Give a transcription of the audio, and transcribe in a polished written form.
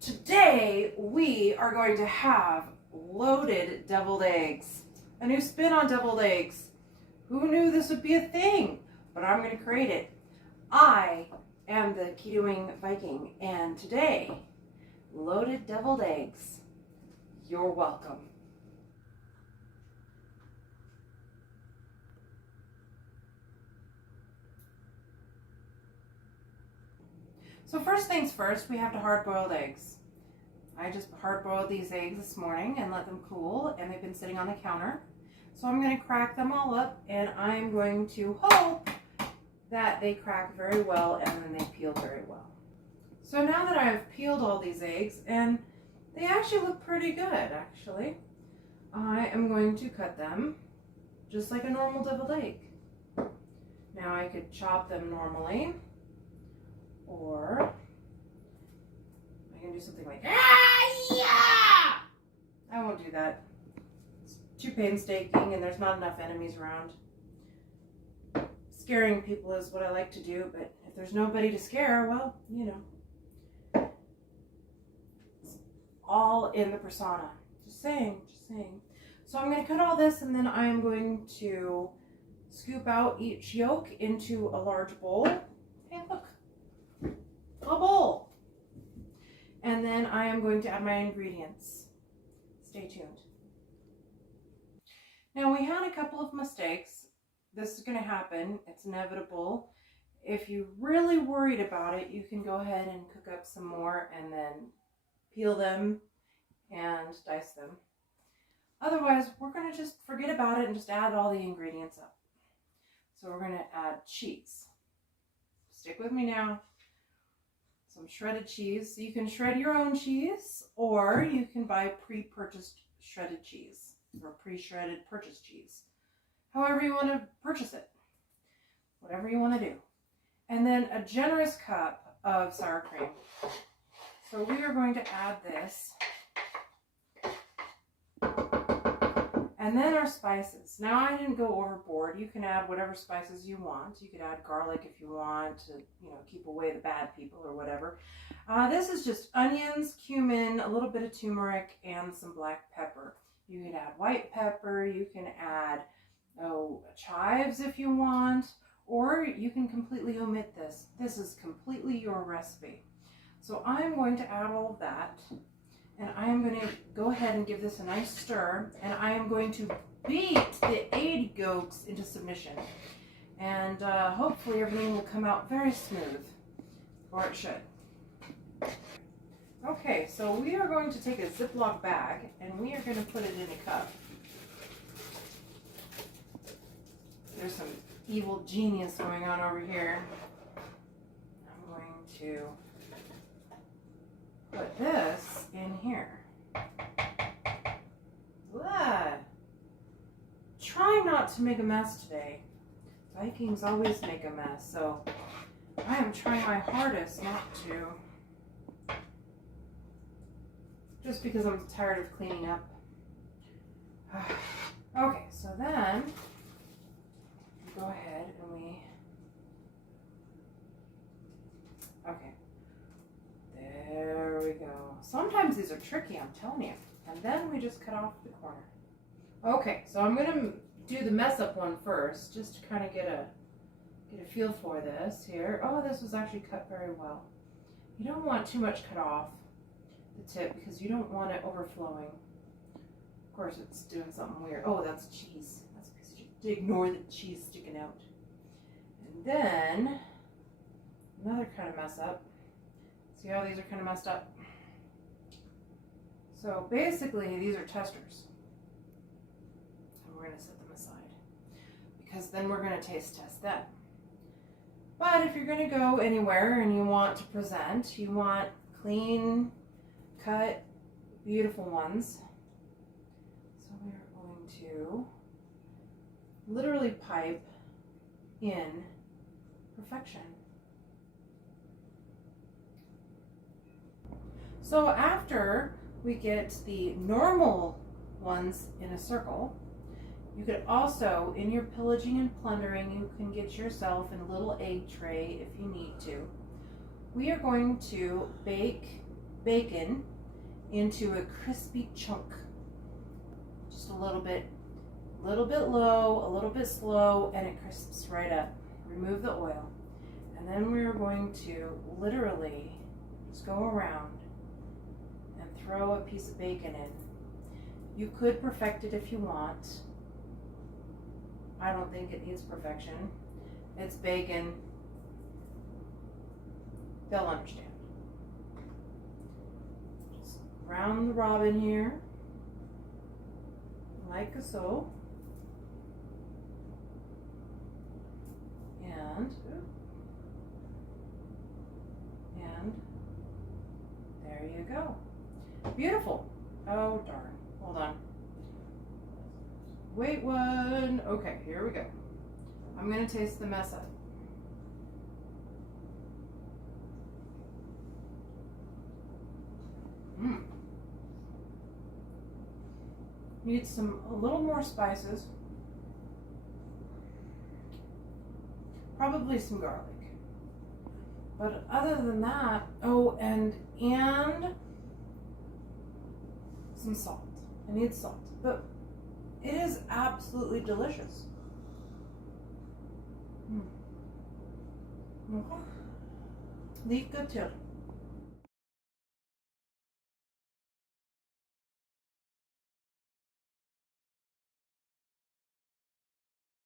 Today we are going to have loaded deviled eggs. A new spin on deviled eggs. Who knew this would be a thing? But I'm going to create it. I am the Ketoing Viking, and today, loaded deviled eggs. You're welcome. So first things first, we have to hard-boiled eggs. I just hard-boiled these eggs this morning and let them cool, and they've been sitting on the counter. So I'm going to crack them all up, and I'm going to hope that they crack very well and then they peel very well. So now that I've peeled all these eggs, and they actually look pretty good, actually, I am going to cut them just like a normal deviled egg. Now I could chop them normally, or I can do something like, I won't do that. It's too painstaking and there's not enough enemies around. Scaring people is what I like to do, but if there's nobody to scare, well, you know. It's all in the persona. Just saying, just saying. So I'm going to cut all this, and then I'm going to scoop out each yolk into a large bowl. Hey, look. A bowl. And then I am going to add my ingredients. Stay tuned. Now, we had a couple of mistakes. This is going to happen. It's inevitable. If you're really worried about it, you can go ahead and cook up some more and then peel them and dice them. Otherwise, we're going to just forget about it and just add all the ingredients up. So we're going to add cheese. Stick with me now. Some shredded cheese. You can shred your own cheese, or you can buy pre-purchased shredded cheese or pre-shredded purchased cheese. However you want to purchase it. Whatever you want to do. And then a generous cup of sour cream. So we are going to add this. And then our spices. Now I didn't go overboard. You can add whatever spices you want. You could add garlic if you want to, keep away the bad people or whatever. This is just onions, cumin, a little bit of turmeric, and some black pepper. You can add white pepper. You can add chives if you want, or you can completely omit this. This is completely your recipe. So I'm going to add all of that. And I am going to go ahead and give this a nice stir, and I am going to beat the egg yolks into submission. And hopefully everything will come out very smooth, or it should. Okay, so we are going to take a Ziploc bag, and we are going to put it in a cup. There's some evil genius going on over here. I'm going to put this in here. Try not to make a mess today. Vikings always make a mess, so I am trying my hardest not to. Just because I'm tired of cleaning up. Okay, so then we go ahead and okay. There we go. Sometimes these are tricky, I'm telling you. And then we just cut off the corner. Okay, so I'm going to do the mess up one first, just to kind of get a feel for this here. Oh, this was actually cut very well. You don't want too much cut off the tip because you don't want it overflowing. Of course, it's doing something weird. Oh, that's cheese. That's because you did ignore the cheese sticking out. And then another kind of mess up. See how these are kind of messed up? So basically, these are testers. And we're going to set them aside. Because then we're going to taste test them. But if you're going to go anywhere and you want to present, you want clean, cut, beautiful ones. So we're going to literally pipe in perfection. So after we get the normal ones in a circle, you could also, in your pillaging and plundering, you can get yourself in a little egg tray if you need to. We are going to bake bacon into a crispy chunk. Just a little bit low, a little bit slow, and it crisps right up. Remove the oil. And then we're going to literally just go around and throw a piece of bacon in. You could perfect it if you want. I don't think it needs perfection. It's bacon. They'll understand. Just round the robin here, like so. And there you go. Beautiful. Oh darn. Hold on. Wait one. Okay, here we go. I'm gonna taste the mess up. Need a little more spices. Probably some garlic. But other than that, oh, and some salt. I need salt. But it is absolutely delicious. Lika till.